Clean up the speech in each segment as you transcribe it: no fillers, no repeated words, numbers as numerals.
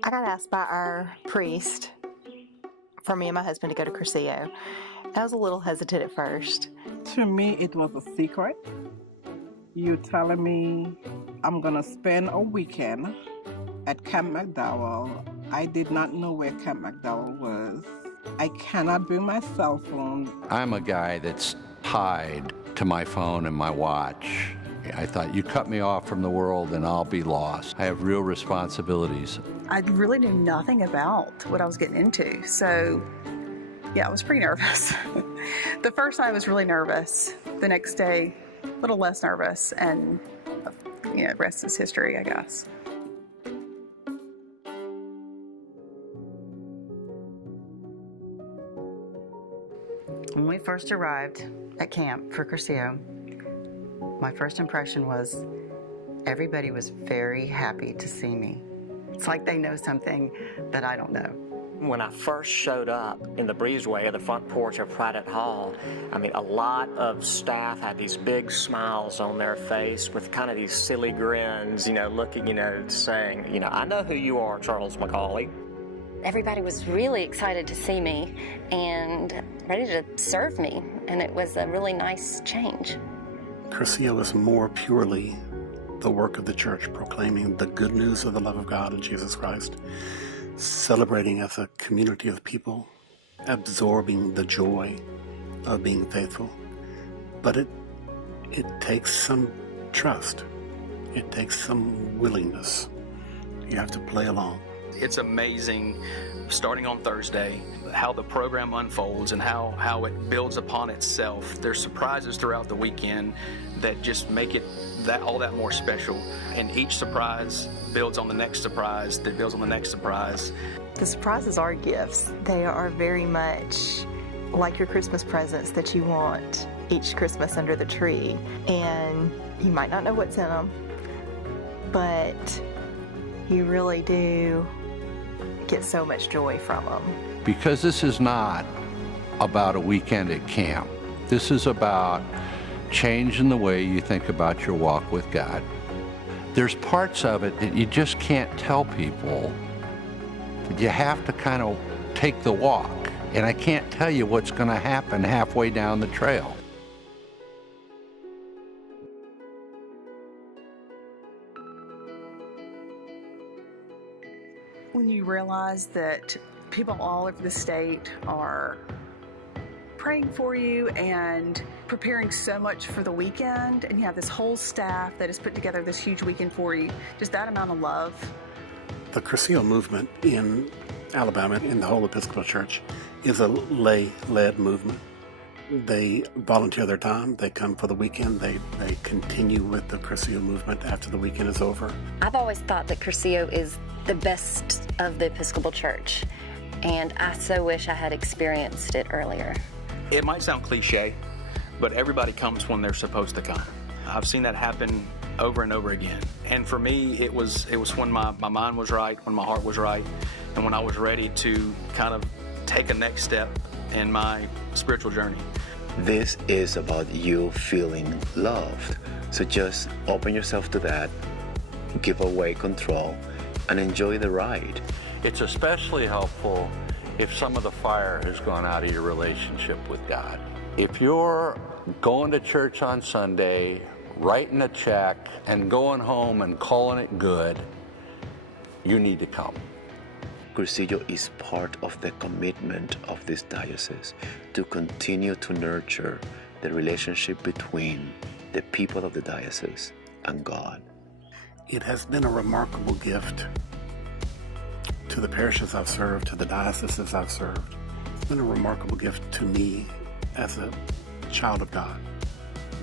I got asked by our priest for me and my husband to go to Cursillo. I was a little hesitant at first. To me, it was a secret. You telling me I'm gonna spend a weekend at Camp McDowell. I did not know where Camp McDowell was. I cannot bring my cell phone. I'm a guy that's tied to my phone and my watch. I thought, you cut me off from the world and I'll be lost. I have real responsibilities. I really knew nothing about what I was getting into, so yeah, I was pretty nervous. The first night I was really nervous. The next day, a little less nervous, and the rest is history, I guess. When we first arrived at camp for Cursillo, my first impression was everybody was very happy to see me. It's like they know something that I don't know. When I first showed up in the breezeway of the front porch of Private Hall, a lot of staff had these big smiles on their face with kind of these silly grins, looking, saying, I know who you are, Charles McCauley. Everybody was really excited to see me and ready to serve me, and it was a really nice change. Cursillo is more purely the work of the church, proclaiming the good news of the love of God in Jesus Christ, celebrating as a community of people, absorbing the joy of being faithful. But it takes some trust. It takes some willingness. You have to play along. It's amazing, starting on Thursday, how the program unfolds and how it builds upon itself. There's surprises throughout the weekend that just make it all that more special. And each surprise builds on the next surprise that builds on the next surprise. The surprises are gifts. They are very much like your Christmas presents that you want each Christmas under the tree. And you might not know what's in them, but you really do get so much joy from them. Because this is not about a weekend at camp. This is about changing the way you think about your walk with God. There's parts of it that you just can't tell people. You have to kind of take the walk. And I can't tell you what's going to happen halfway down the trail. When you realize that people all over the state are praying for you and preparing so much for the weekend, and you have this whole staff that has put together this huge weekend for you, just that amount of love. The Cursillo movement in Alabama, in the whole Episcopal Church, is a lay-led movement. They volunteer their time, they come for the weekend, they continue with the Cursillo movement after the weekend is over. I've always thought that Cursillo is the best of the Episcopal Church, and I so wish I had experienced it earlier. It might sound cliche, but everybody comes when they're supposed to come. I've seen that happen over and over again. And for me, it was when my mind was right, when my heart was right, and when I was ready to kind of take a next step in my spiritual journey. This is about you feeling loved. So just open yourself to that, give away control, and enjoy the ride. It's especially helpful if some of the fire has gone out of your relationship with God. If you're going to church on Sunday, writing a check, and going home and calling it good, you need to come. Cursillo is part of the commitment of this diocese to continue to nurture the relationship between the people of the diocese and God. It has been a remarkable gift to the parishes I've served, to the dioceses I've served. It's been a remarkable gift to me as a child of God.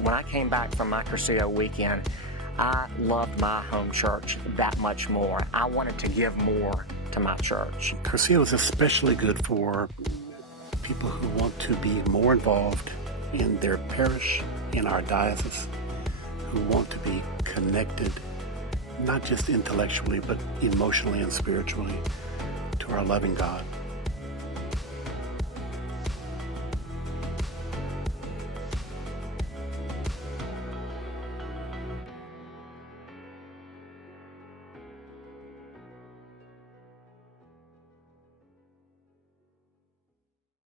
When I came back from my Cursillo weekend, I loved my home church that much more. I wanted to give more to my church. Cursillo is especially good for people who want to be more involved in their parish, in our diocese, who want to be connected, not just intellectually, but emotionally and spiritually, to our loving God.